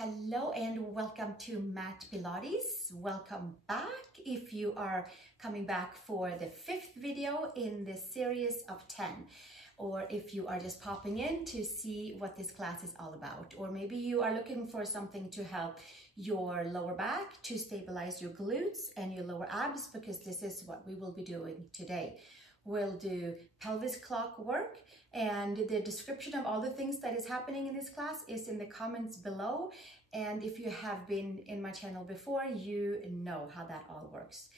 Hello and welcome to Mat Pilates. Welcome back if you are coming back for the 5th video in this series of 10, or if you are just popping in to see what this class is all about, or maybe you are looking for something to help your lower back, to stabilize your glutes and your lower abs, because this is what we will be doing today. We'll do pelvis clock work, and the description of all the things that is happening in this class is in the comments below. And if you have been in my channel before, you know how that all works.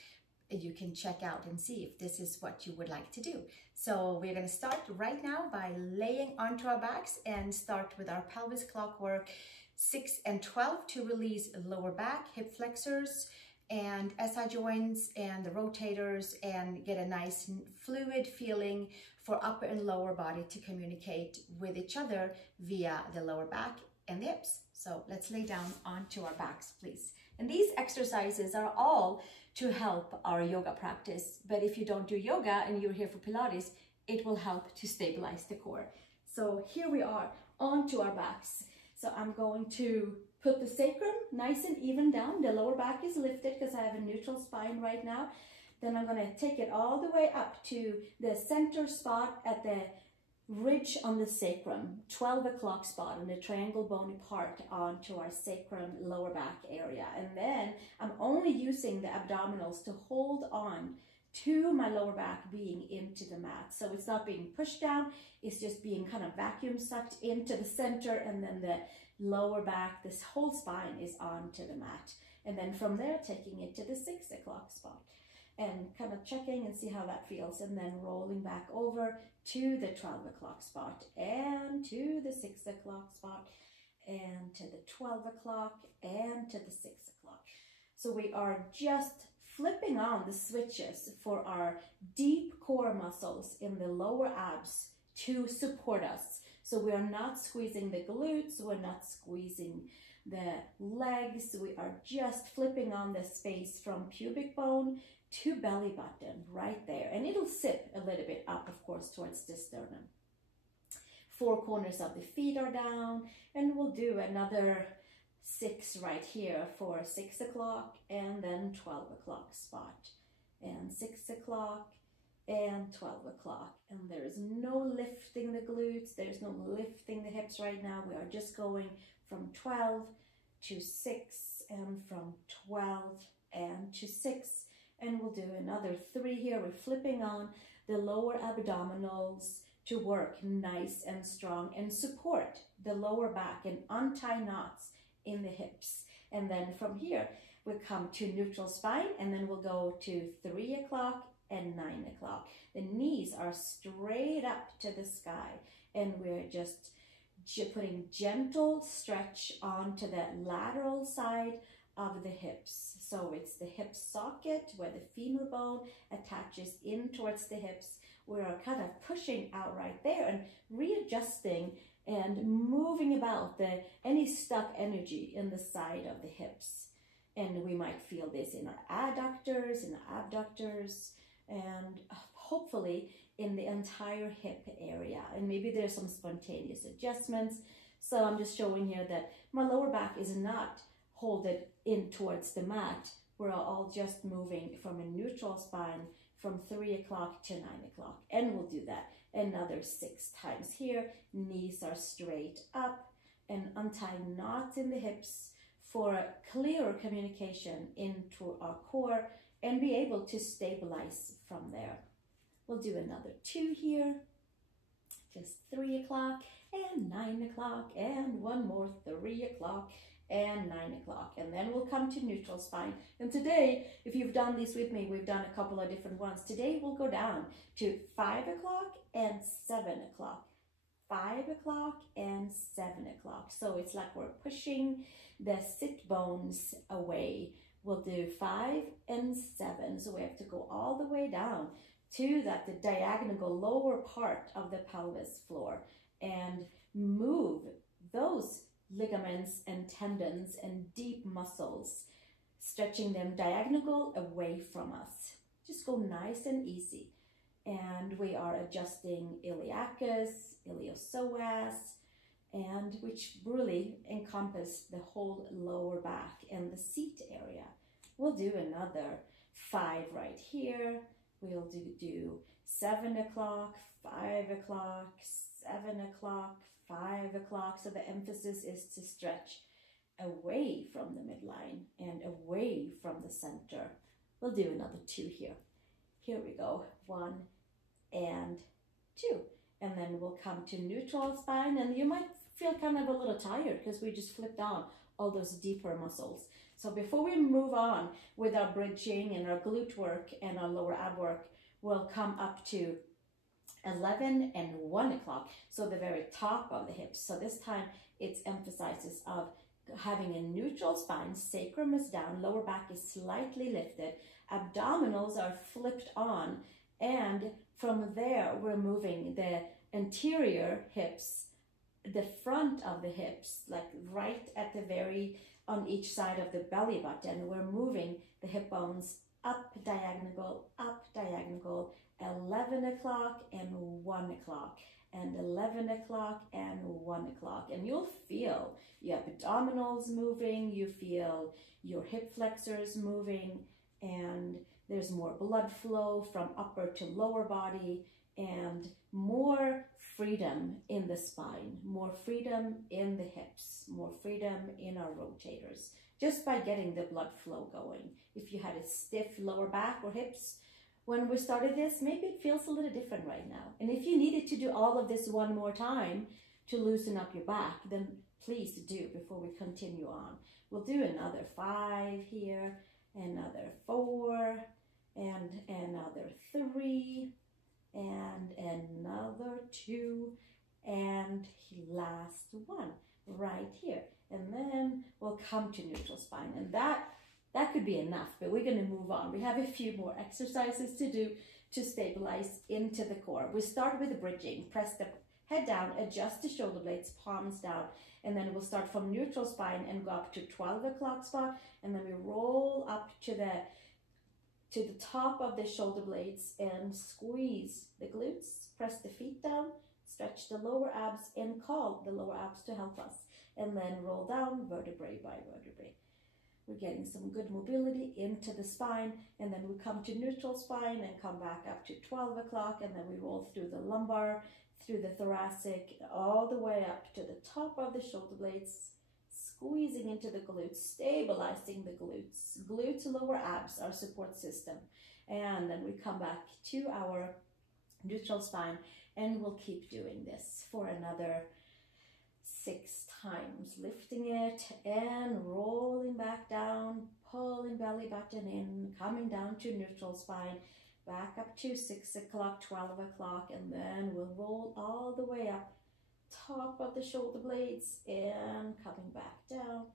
You can check out and see if this is what you would like to do. So we're going to start right now by laying onto our backs and start with our pelvis clock work 6 and 12 to release lower back, hip flexors, and SI joints and the rotators, and get a nice fluid feeling for upper and lower body to communicate with each other via the lower back and the hips. So let's lay down onto our backs, please. And these exercises are all to help our yoga practice. But if you don't do yoga and you're here for Pilates, it will help to stabilize the core. So here we are onto our backs. So I'm going to put the sacrum nice and even down. The lower back is lifted because I have a neutral spine right now. Then I'm going to take it all the way up to the center spot at the ridge on the sacrum, 12 o'clock spot, and the triangle bony part onto our sacrum lower back area. And then I'm only using the abdominals to hold on to my lower back being into the mat. So it's not being pushed down, it's just being kind of vacuum sucked into the center, and then the lower back, this whole spine is onto the mat. And then from there, taking it to the 6 o'clock spot and kind of checking and see how that feels, and then rolling back over to the 12 o'clock spot and to the 6 o'clock spot and to the 12 o'clock and to the 6 o'clock. So we are just flipping on the switches for our deep core muscles in the lower abs to support us. So we are not squeezing the glutes, we're not squeezing the legs, we are just flipping on the space from pubic bone to belly button right there. And it'll sit a little bit up, of course, towards the sternum. 4 corners of the feet are down, and we'll do another 6 right here for 6 o'clock, and then 12 o'clock spot, and 6 o'clock, and 12 o'clock. And there is no lifting the glutes, there's no lifting the hips right now. We are just going from 12 to 6, and from 12 and to 6. And we'll do another 3 here. We're flipping on the lower abdominals to work nice and strong and support the lower back and untie knots in the hips. And then from here, we'll come to neutral spine, and then we'll go to 3 o'clock and 9 o'clock. The knees are straight up to the sky, and we're just putting gentle stretch onto the lateral side of the hips. So it's the hip socket where the femur bone attaches in towards the hips. We're kind of pushing out right there and readjusting and moving about any stuck energy in the side of the hips. And we might feel this in our adductors, in our abductors, and hopefully in the entire hip area. And maybe there's some spontaneous adjustments. So I'm just showing here that my lower back is not hold it in towards the mat. We're all just moving from a neutral spine from 3 o'clock to 9 o'clock. And we'll do that another 6 times here. Knees are straight up, and untie knots in the hips for clearer communication into our core and be able to stabilize from there. We'll do another 2 here. Just 3 o'clock and 9 o'clock, and one more 3 o'clock and 9 o'clock, and then we'll come to neutral spine. And today, if you've done this with me, we've done a couple of different ones. Today we'll go down to 5 o'clock and 7 o'clock, 5 o'clock and 7 o'clock. So it's like we're pushing the sit bones away. We'll do 5 and 7. So we have to go all the way down to the diagonal lower part of the pelvis floor and move those ligaments and tendons and deep muscles, stretching them diagonal away from us. Just go nice and easy. And we are adjusting iliacus, iliopsoas, and which really encompass the whole lower back and the seat area. We'll do another 5 right here. We'll do 7 o'clock, 5 o'clock, 7 o'clock, 5 o'clock. So the emphasis is to stretch away from the midline and away from the center. We'll do another 2 here. Here we go, 1 and 2. And then we'll come to neutral spine, and you might feel kind of a little tired because we just flipped on all those deeper muscles. So before we move on with our bridging and our glute work and our lower ab work, we'll come up to 11 and 1 o'clock. So the very top of the hips. So this time it's emphasizes of having a neutral spine, sacrum is down, lower back is slightly lifted, abdominals are flipped on, and from there we're moving the anterior hips, the front of the hips, like right at the very, on each side of the belly button, we're moving the hip bones up diagonal, 11 o'clock and 1 o'clock, and 11 o'clock and 1 o'clock. And you'll feel your abdominals moving, you feel your hip flexors moving, and there's more blood flow from upper to lower body, and more freedom in the spine, more freedom in the hips, more freedom in our rotators, just by getting the blood flow going. If you had a stiff lower back or hips when we started this, maybe it feels a little different right now. And if you needed to do all of this one more time to loosen up your back, then please do before we continue on. We'll do another 5 here, another 4, and another 3, and another 2, and last 1 right here. And then we'll come to neutral spine, and that could be enough, but we're going to move on. We have a few more exercises to do to stabilize into the core. We start with the bridging. Press the head down, adjust the shoulder blades, palms down, and then we'll start from neutral spine and go up to 12 o'clock spot, and then we roll up to the top of the shoulder blades and squeeze the glutes. Press the feet down, stretch the lower abs, and call the lower abs to help us, and then roll down vertebrae by vertebrae. We're getting some good mobility into the spine, and then we come to neutral spine and come back up to 12 o'clock, and then we roll through the lumbar, through the thoracic, all the way up to the top of the shoulder blades, squeezing into the glutes, stabilizing the glutes. Glutes, lower abs, our support system. And then we come back to our neutral spine, and we'll keep doing this for another 6 times, lifting it and rolling back down, pulling belly button in, coming down to neutral spine, back up to 6 o'clock, 12 o'clock, and then we'll roll all the way up, top of the shoulder blades, and coming back down,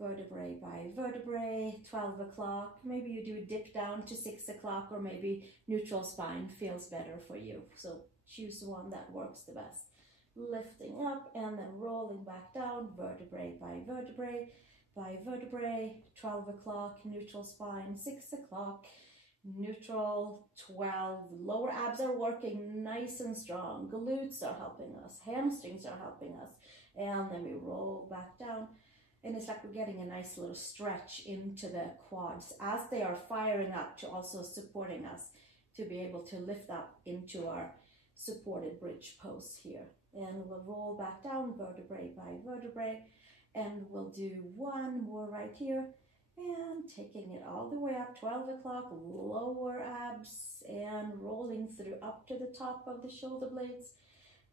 vertebrae by vertebrae, 12 o'clock. Maybe you do a dip down to 6 o'clock, or maybe neutral spine feels better for you. So choose the one that works the best. Lifting up and then rolling back down, vertebrae by vertebrae by vertebrae, 12 o'clock, neutral spine, 6 o'clock, neutral, 12. Lower abs are working nice and strong. Glutes are helping us. Hamstrings are helping us. And then we roll back down. And it's like we're getting a nice little stretch into the quads as they are firing up to also supporting us to be able to lift up into our supported bridge pose here. And we'll roll back down vertebrae by vertebrae, and we'll do 1 more right here, and taking it all the way up, 12 o'clock, lower abs, and rolling through up to the top of the shoulder blades,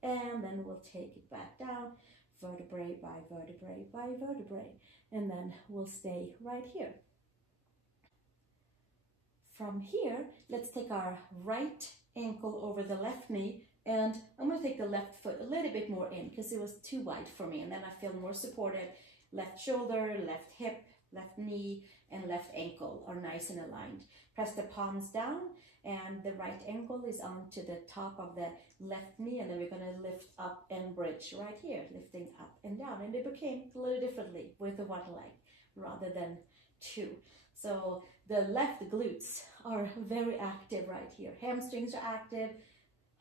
and then we'll take it back down, vertebrae by vertebrae by vertebrae, and then we'll stay right here. From here, let's take our right ankle over the left knee, and I'm going to take the left foot a little bit more in because it was too wide for me, and then I feel more supported. Left shoulder, left hip, left knee, and left ankle are nice and aligned. Press the palms down, and the right ankle is onto the top of the left knee, and then we're going to lift up and bridge right here, lifting up and down. And it became a little differently with the 1 leg rather than 2. So the left glutes are very active right here. Hamstrings are active.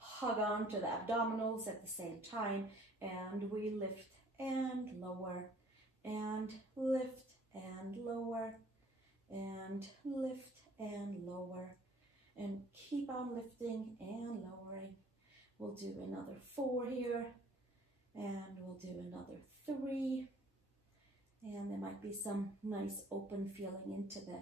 hug on to the abdominals at the same time, and we lift and lower, and lift and lower, and lift and lower, and keep on lifting and lowering. We'll do another 4 here, and we'll do another 3, and there might be some nice open feeling into the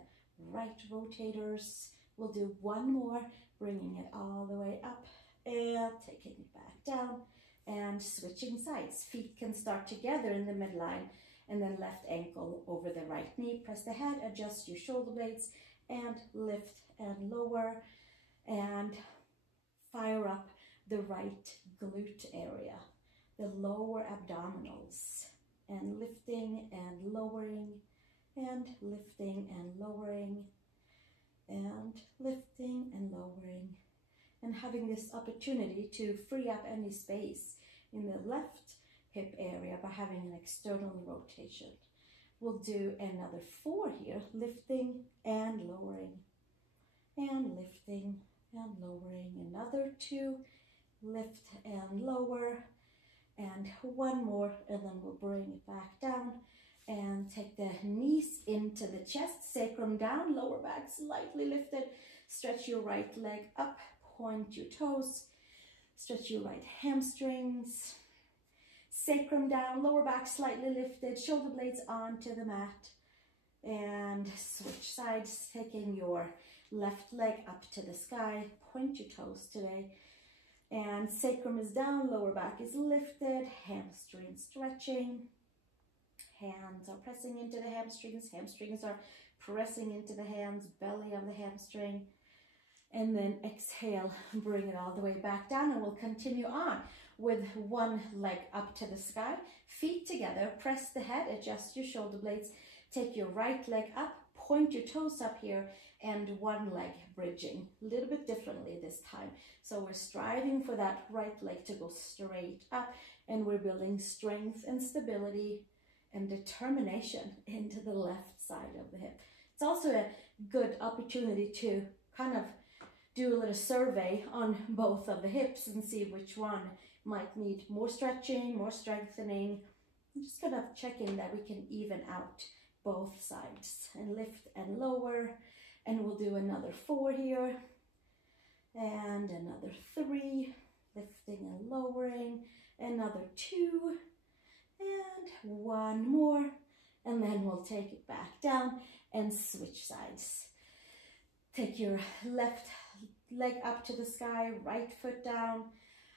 right rotators. We'll do 1 more, bringing it all the way up and taking it back down and switching sides. Feet can start together in the midline, and then left ankle over the right knee. Press the head, adjust your shoulder blades, and lift and lower, and fire up the right glute area, the lower abdominals, and lifting and lowering, and lifting and lowering, and lifting and lowering, and having this opportunity to free up any space in the left hip area by having an external rotation. We'll do another 4 here, lifting and lowering, and lifting and lowering. Another 2, lift and lower, and 1 more, and then we'll bring it back down and take the knees into the chest, sacrum down, lower back slightly lifted. Stretch your right leg up, point your toes, stretch your right hamstrings, sacrum down, lower back slightly lifted, shoulder blades onto the mat, and switch sides, taking your left leg up to the sky, point your toes today, and sacrum is down, lower back is lifted, hamstring stretching, hands are pressing into the hamstrings, hamstrings are pressing into the hands, belly of the hamstring, and then exhale, bring it all the way back down, and we'll continue on with 1 leg up to the sky, feet together, press the head, adjust your shoulder blades, take your right leg up, point your toes up here, and 1 leg bridging, a little bit differently this time. So we're striving for that right leg to go straight up, and we're building strength and stability and determination into the left side of the hip. It's also a good opportunity to kind of do a little survey on both of the hips and see which one might need more stretching, more strengthening. I'm just kind of checking that we can even out both sides, and lift and lower, and we'll do another 4 here, and another 3, lifting and lowering, another 2, and 1 more, and then we'll take it back down and switch sides. Take your left leg up to the sky, right foot down,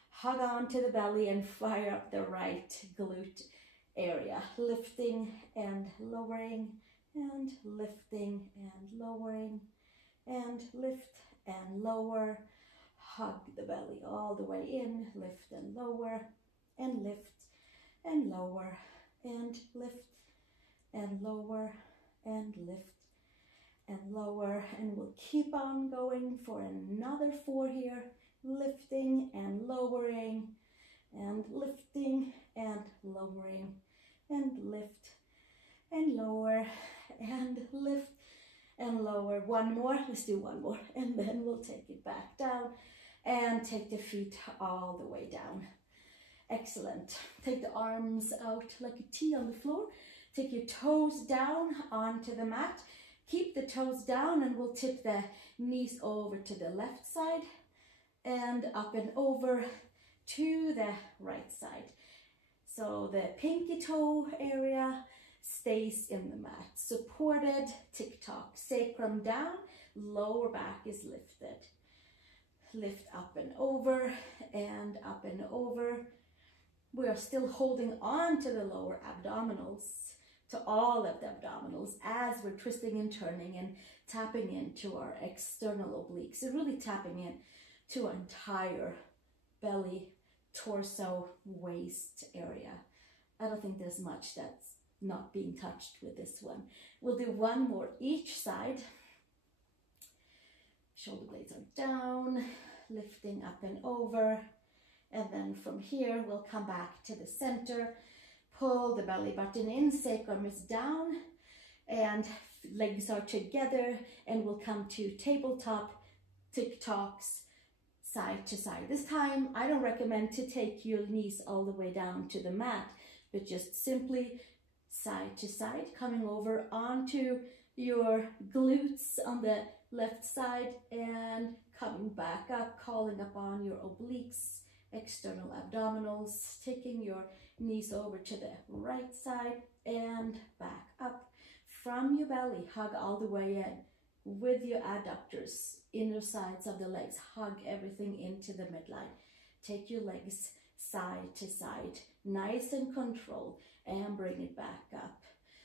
hug on to the belly, and fire up the right glute area, lifting and lowering, and lifting and lowering, and lift and lower, hug the belly all the way in, lift and lower, and lift and lower, and lift and lower, and lift and lower, and we'll keep on going for another 4 here, lifting and lowering, and lifting and lowering, and lift and lower, and lift and lower. 1 more, let's do 1 more, and then we'll take it back down and take the feet all the way down. Excellent. Take the arms out like a T on the floor. Take your toes down onto the mat. Keep the toes down, and we'll tip the knees over to the left side and up and over to the right side. So the pinky toe area stays in the mat. Supported Tick Tock. Sacrum down, lower back is lifted. Lift up and over and up and over. We are still holding on to the lower abdominals, to all of the abdominals, as we're twisting and turning and tapping into our external obliques. So really tapping in to our entire belly, torso, waist area. I don't think there's much that's not being touched with this one. We'll do 1 more each side. Shoulder blades are down, lifting up and over. And then from here, we'll come back to the center, pull the belly button in, sacrum is down, and legs are together, and we'll come to tabletop Tick Tocks, side to side. This time, I don't recommend to take your knees all the way down to the mat, but just simply side to side, coming over onto your glutes on the left side and coming back up, calling upon your obliques, external abdominals, taking your knees over to the right side and back up. From your belly, hug all the way in with your adductors, inner sides of the legs, hug everything into the midline. Take your legs side to side, nice and controlled, and bring it back up.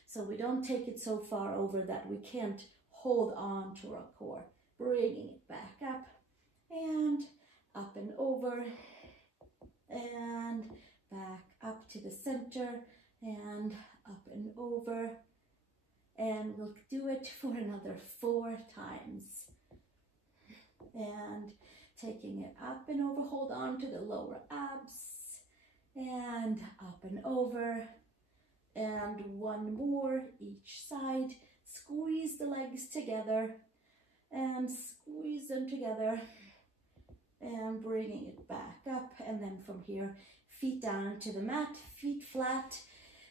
So we don't take it so far over that we can't hold on to our core. Bringing it back up and over and back up to the center and up and over. And we'll do it for another 4 times. And taking it up and over, hold on to the lower abs and up and over. And one more each side. Squeeze the legs together and squeeze them together and bringing it back up. And then from here, feet down to the mat, feet flat,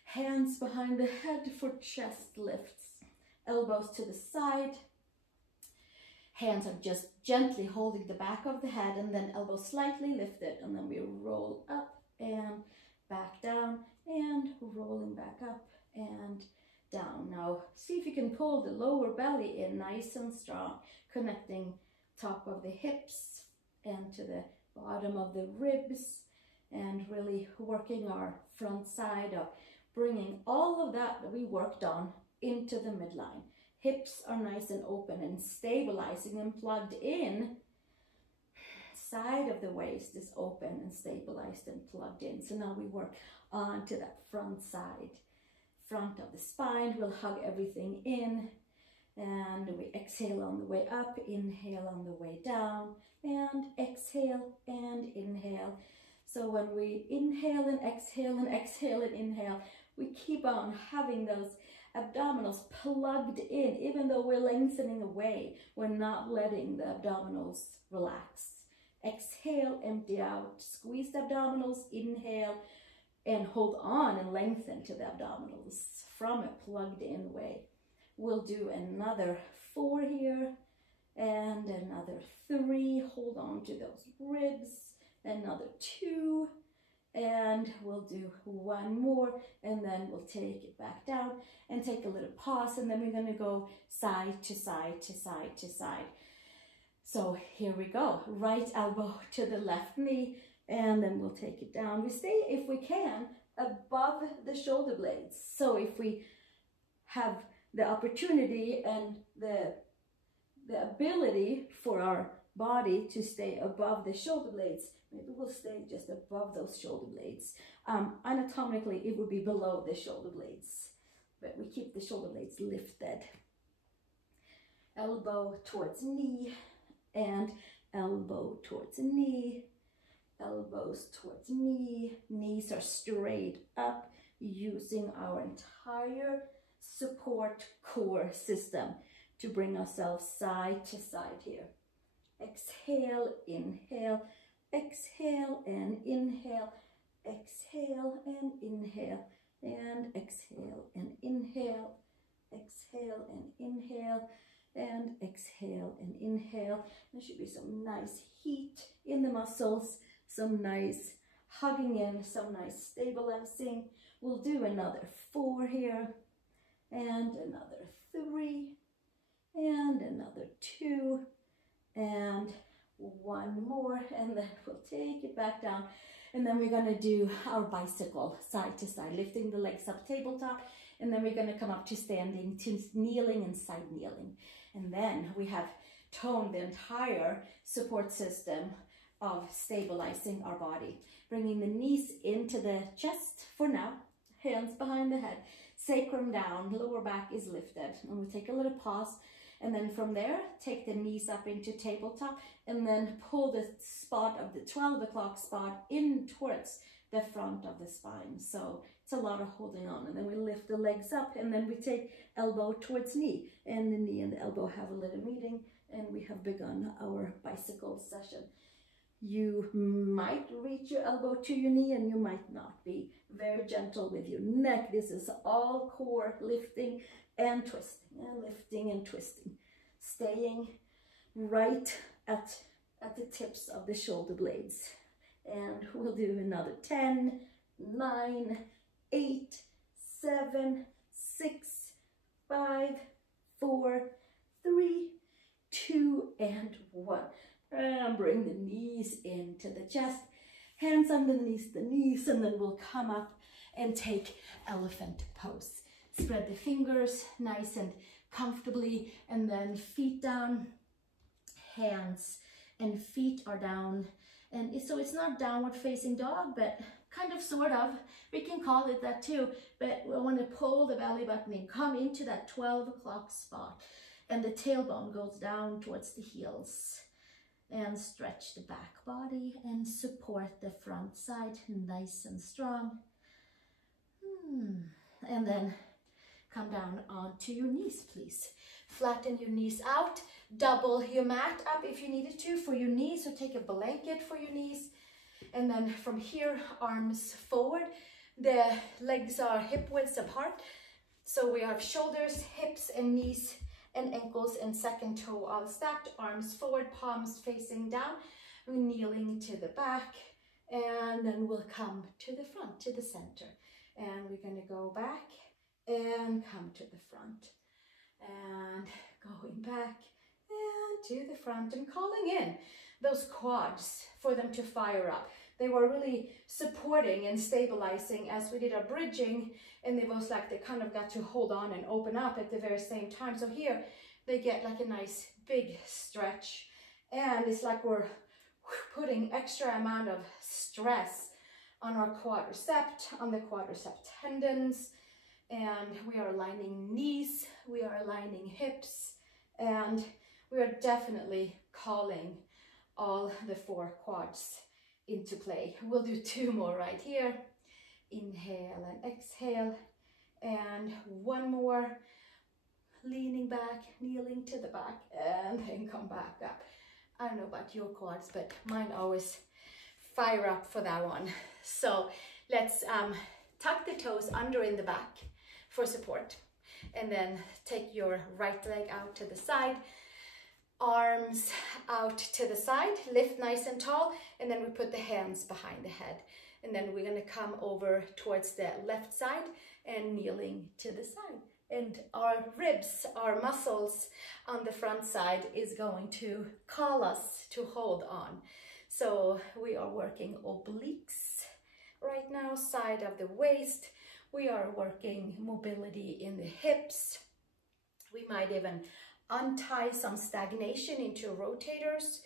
hands behind the head for chest lifts, elbows to the side. Hands are just gently holding the back of the head, and then elbows slightly lifted, and then we roll up and back down and rolling back up and down. Now see if you can pull the lower belly in nice and strong, connecting top of the hips and to the bottom of the ribs, and really working our front side up, bringing all of that we worked on into the midline. Hips are nice and open and stabilizing and plugged in. Side of the waist is open and stabilized and plugged in. So now we work onto that front side. Front of the spine, we'll hug everything in. And we exhale on the way up, inhale on the way down, and exhale and inhale. So when we inhale and exhale and exhale and inhale, we keep on having those abdominals plugged in. Even though we're lengthening away, we're not letting the abdominals relax. Exhale, empty out, squeeze the abdominals, inhale, and hold on and lengthen to the abdominals from a plugged in way. We'll do another 4 here and another 3. Hold on to those ribs. Another 2, and we'll do 1 more, and then we'll take it back down and take a little pause, and then we're going to go side to side to side to side. So here we go. Right elbow to the left knee, and then we'll take it down. We stay, if we can, above the shoulder blades. So if we have the opportunity and the ability for our body to stay above the shoulder blades, maybe we'll stay just above those shoulder blades. Anatomically, it would be below the shoulder blades, but we keep the shoulder blades lifted. Elbow towards knee and elbow towards knee, elbows towards knee. Knees are straight up, using our entire support core system to bring ourselves side to side here. Exhale, inhale, exhale and inhale, exhale and inhale, and exhale and inhale, exhale and inhale, and exhale and inhale. There should be some nice heat in the muscles, some nice hugging in, some nice stabilizing. We'll do another 4 here, and another 3, and another 2, and 1 more, and then we'll take it back down. And then we're going to do our bicycle side to side, lifting the legs up tabletop, and then we're going to come up to standing, to kneeling and side kneeling. And then we have toned the entire support system of stabilizing our body, bringing the knees into the chest for now, hands behind the head, sacrum down, lower back is lifted, and we take a little pause. And then from there, take the knees up into tabletop, and then pull the spot of the 12 o'clock spot in towards the front of the spine. So it's a lot of holding on. And then we lift the legs up, and then we take elbow towards knee, and the knee and the elbow have a little meeting, and we have begun our bicycle session. You might reach your elbow to your knee and you might not. Be very gentle with your neck. This is all core lifting and twisting, and lifting and twisting. Staying right at the tips of the shoulder blades. And we'll do another 10, 9, 8, 7, 6, 5, 4, 3, 2, and 1. And bring the knees into the chest, hands underneath the knees, and then we'll come up and take elephant pose. Spread the fingers nice and comfortably, and then feet down, hands and feet are down. And so it's not downward facing dog, but kind of, sort of. We can call it that too, but we want to pull the belly button in, come into that 12 o'clock spot, and the tailbone goes down towards the heels. And stretch the back body and support the front side nice and strong. And then come down onto your knees, please. Flatten your knees out. Double your mat up if you needed to for your knees, so take a blanket for your knees. And then from here, arms forward. The legs are hip widths apart. So we have shoulders, hips, and knees and ankles and second toe all stacked, arms forward, palms facing down. We're kneeling to the back, and then we'll come to the front, to the center. And we're gonna go back and come to the front. And going back and to the front, and calling in those quads for them to fire up. They were really supporting and stabilizing as we did our bridging, and it was like they kind of got to hold on and open up at the very same time. So here they get like a nice big stretch, and it's like we're putting extra amount of stress on our quadricep, on the quadricep tendons, and we are aligning knees, we are aligning hips, and we are definitely calling all the 4 quads into play. We'll do 2 more right here. Inhale and exhale, and 1 more. Leaning back, kneeling to the back, and then come back up. I don't know about your quads, but mine always fire up for that one. So let's tuck the toes under in the back for support, and then take your right leg out to the side, arms out to the side, lift nice and tall, and then we put the hands behind the head. And then we're gonna come over towards the left side and kneeling to the side. And our ribs, our muscles on the front side is going to call us to hold on. So we are working obliques right now, side of the waist. We are working mobility in the hips. We might even untie some stagnation into rotators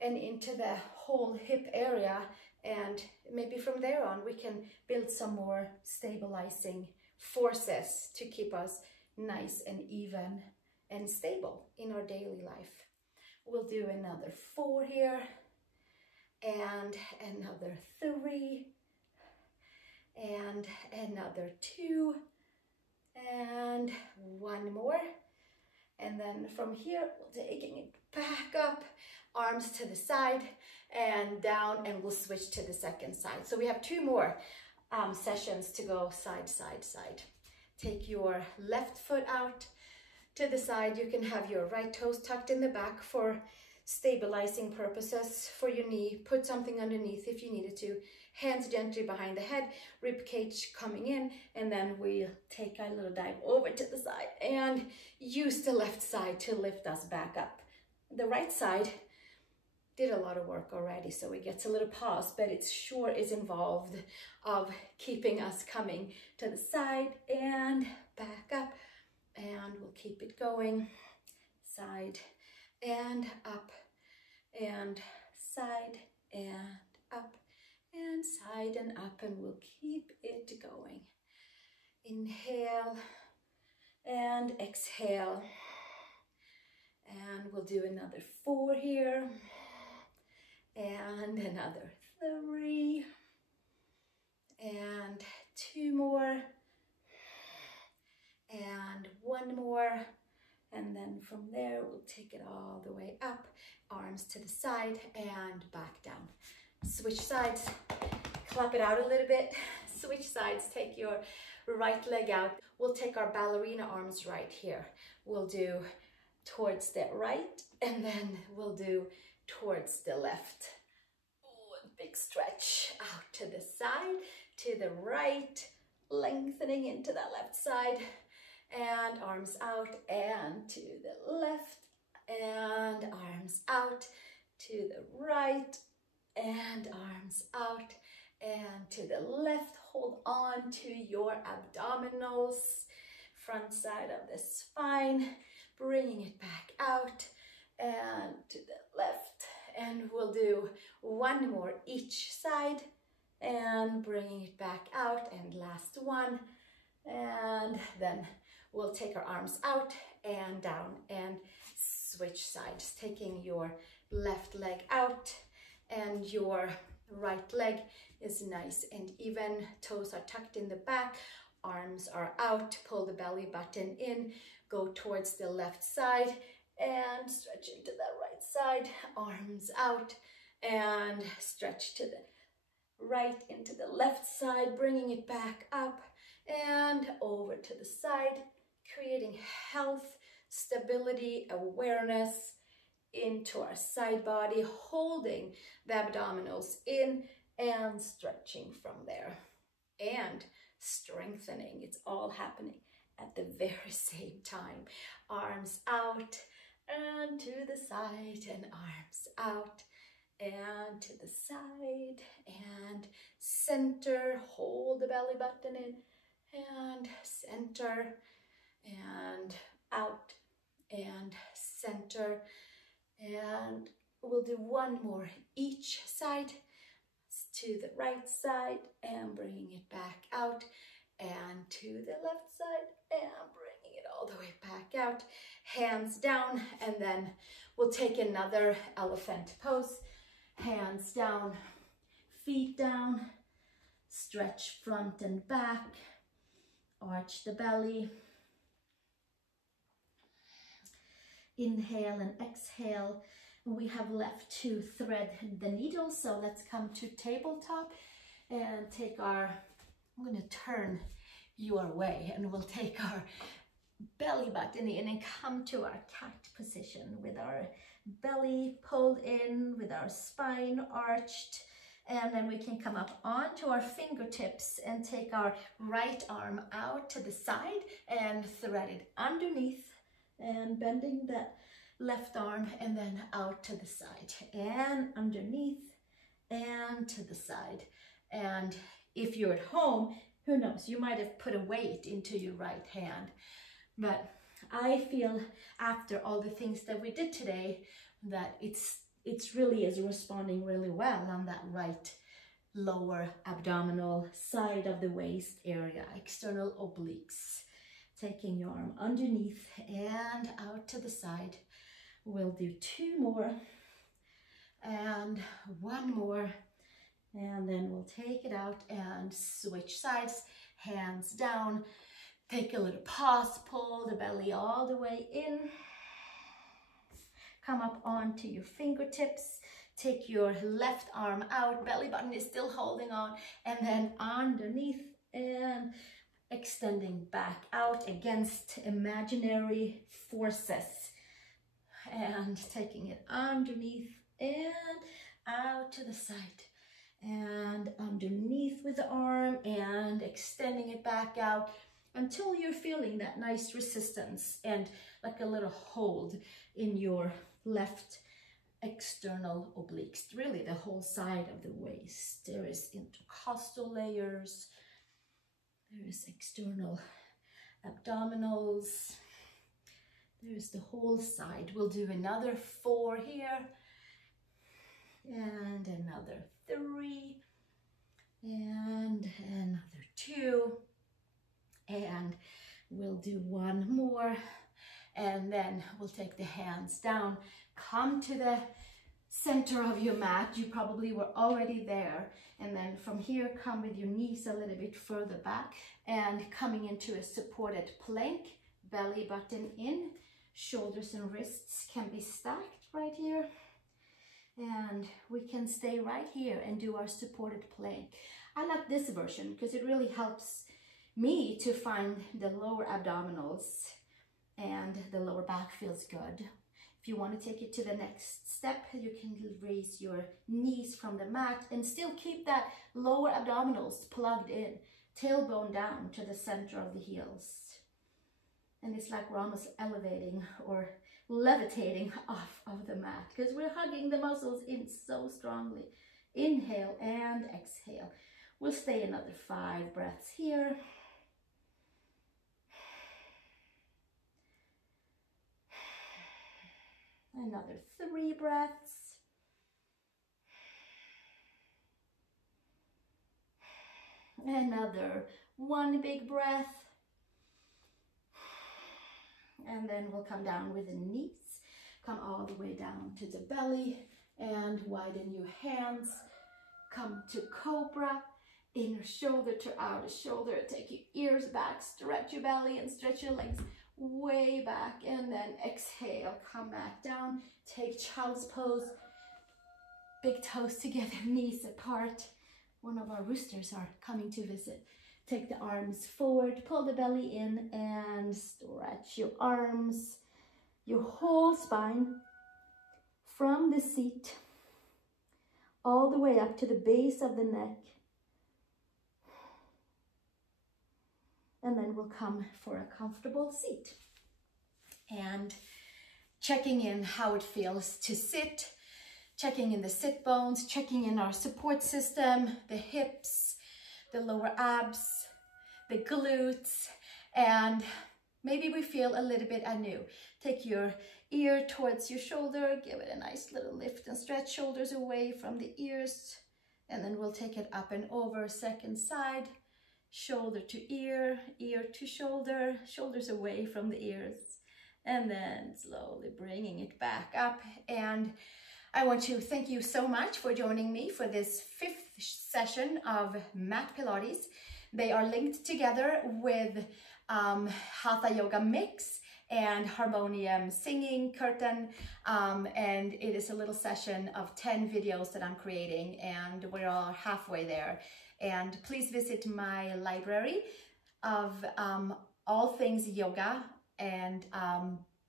and into the whole hip area, and maybe from there on we can build some more stabilizing forces to keep us nice and even and stable in our daily life. We'll do another 4 here, and another 3, and another 2, and 1 more. And then from here, we're taking it back up, arms to the side and down, and we'll switch to the second side. So we have 2 more sessions to go, side, side, side. Take your left foot out to the side. You can have your right toes tucked in the back for stabilizing purposes for your knee. Put something underneath if you needed to. Hands gently behind the head, rib cage coming in, and then we'll take a little dive over to the side and use the left side to lift us back up. The right side did a lot of work already, so it gets a little pause, but it sure is involved of keeping us coming to the side and back up, and we'll keep it going. Side and up, and side and up, and side and up, and we'll keep it going. Inhale and exhale, and we'll do another 4 here, and another 3, and 2 more, and 1 more, And then from there, we'll take it all the way up, arms to the side and back down. Switch sides, clap it out a little bit, switch sides, take your right leg out. We'll take our ballerina arms right here. We'll do towards the right and then we'll do towards the left. Ooh, big stretch out to the side, to the right, lengthening into that left side and arms out and to the left and arms out to the right and arms out and to the left. Hold on to your abdominals, front side of the spine, bringing it back out and to the left. And we'll do one more each side and bringing it back out, and last one. And then we'll take our arms out and down and switch sides, taking your left leg out and your right leg is nice and even. Toes are tucked in the back, arms are out, pull the belly button in, go towards the left side and stretch into the right side, arms out and stretch to the right into the left side, bringing it back up and over to the side, creating health, stability, awareness into our side body, holding the abdominals in and stretching from there and strengthening. It's all happening at the very same time. Arms out and to the side and arms out and to the side and center. Hold the belly button in and center and out and center. And we'll do one more each side, to the right side and bringing it back out and to the left side and bringing it all the way back out, hands down. And then we'll take another elephant pose, hands down, feet down, stretch front and back, arch the belly, inhale and exhale. We have left to thread the needle, so let's come to tabletop and take our, I'm going to turn your way and we'll take our belly button in and come to our cat position with our belly pulled in, with our spine arched, and then we can come up onto our fingertips and take our right arm out to the side and thread it underneath and bending that left arm and then out to the side and underneath and to the side. And if you're at home, who knows, you might have put a weight into your right hand. But I feel after all the things that we did today that it's really is responding really well on that right lower abdominal side of the waist area, external obliques. Taking your arm underneath and out to the side. We'll do two more and one more, and then we'll take it out and switch sides, hands down. Take a little pause, pull the belly all the way in. Come up onto your fingertips. Take your left arm out, belly button is still holding on, and then underneath and extending back out against imaginary forces. And taking it underneath and out to the side and underneath with the arm and extending it back out until you're feeling that nice resistance and like a little hold in your left external obliques, really the whole side of the waist. There is intercostal layers, there is external abdominals, there's the whole side. We'll do another 4 here and another 3 and another 2, and we'll do one more, and then we'll take the hands down, come to the center of your mat. You probably were already there, and then from here come with your knees a little bit further back and coming into a supported plank, belly button in, Shoulders and wrists can be stacked right here. And we can stay right here and do our supported plank. I like this version because it really helps me to find the lower abdominals and the lower back feels good. If you want to take it to the next step, you can raise your knees from the mat and still keep that lower abdominals plugged in, tailbone down to the center of the heels. And it's like we're almost elevating or levitating off of the mat because we're hugging the muscles in so strongly. Inhale and exhale. We'll stay another 5 breaths here. Another 3 breaths. Another 1 big breath. And then we'll come down with the knees. Come all the way down to the belly and widen your hands. Come to Cobra. Inner shoulder to outer shoulder. Take your ears back. Stretch your belly and stretch your legs way back. And then exhale. Come back down. Take Child's Pose. Big toes together, knees apart. One of our roosters are coming to visit. Take the arms forward, pull the belly in and stretch your arms, your whole spine from the seat all the way up to the base of the neck. And then we'll come for a comfortable seat. And checking in how it feels to sit, checking in the sit bones, checking in our support system, the hips, the lower abs, the glutes, and maybe we feel a little bit anew. Take your ear towards your shoulder, give it a nice little lift and stretch shoulders away from the ears, and then we'll take it up and over, second side, shoulder to ear, ear to shoulder, shoulders away from the ears, and then slowly bringing it back up. And I want to thank you so much for joining me for this 5th session of Mat Pilates. They are linked together with Hatha Yoga Mix and Harmonium Singing Curtain. And it is a little session of 10 videos that I'm creating, and we're all halfway there. And please visit my library of all things yoga and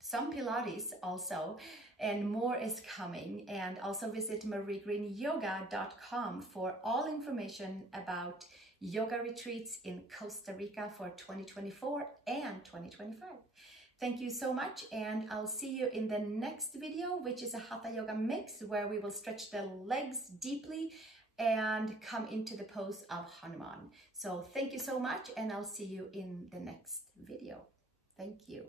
some Pilates also. And more is coming. And also visit mariegreenyoga.com for all information about yoga retreats in Costa Rica for 2024 and 2025. Thank you so much, and I'll see you in the next video, which is a Hatha Yoga Mix, where we will stretch the legs deeply and come into the pose of Hanuman. So thank you so much, and I'll see you in the next video. Thank you.